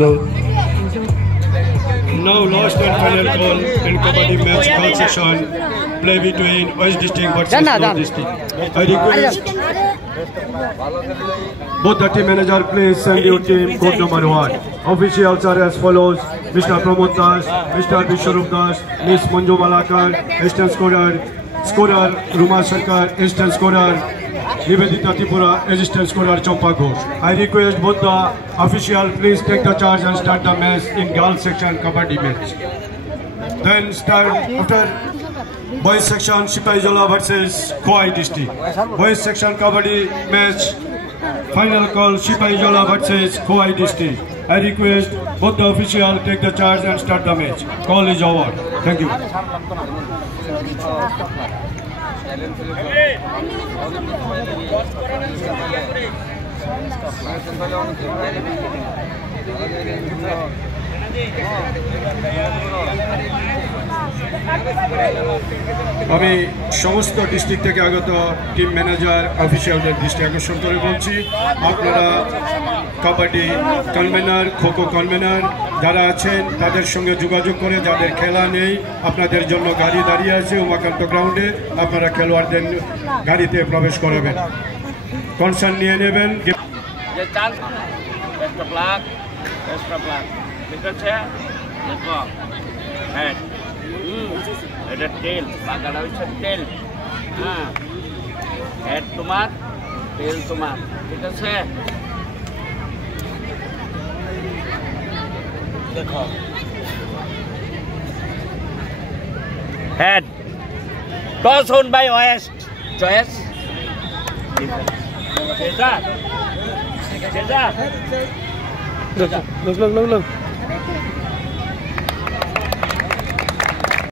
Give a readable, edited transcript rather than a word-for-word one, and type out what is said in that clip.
Now last and final call in Kabaddi match call section. Play between West District versus North District. I request both the team manager please send your team code number 1. Officials are as follows: Mr. Pramod Das, Mr. Vishwarup Das, Miss Manju Malakar, assistant scorer Ruma Sarkar, assistant scorer Nivedita Tripura, assistant scorer Champa Ghosh. I request both the officials please take the charge and start the match in girls section Kabaddi match. Then start after boys section Shipaijola versus Khowai District. Boys section Kabaddi match final call Shipaijola versus Khowai District. I request both the officials take the charge and start the match. Call is over. Thank you. আমি সমস্ত ডিস্ট্রিক্ট থেকে আগত team manager অফিসিয়ালদের দৃষ্টি আকর্ষণ করে বলছি, আপনারা কাবাডি কনভেনার, খোখো কনভেনার যারা আছেন তাদের সঙ্গে যোগাযোগ করে, যাদের খেলা নেই আপনাদের জন্য গাড়ি দাঁড়িয়ে আছে উমাকান্ত গ্রাউন্ডে, আপনারা খেলোয়াড়দের গাড়িতে প্রবেশ করাবেন, কনসার্ন নিয়ে নেবেন। এটা তেল বাগাটা হচ্ছে তেল, হ্যাঁ, হেড তোমার, তেল তোমার, ঠিক আছে? দেখো head toss won by west, choice Look.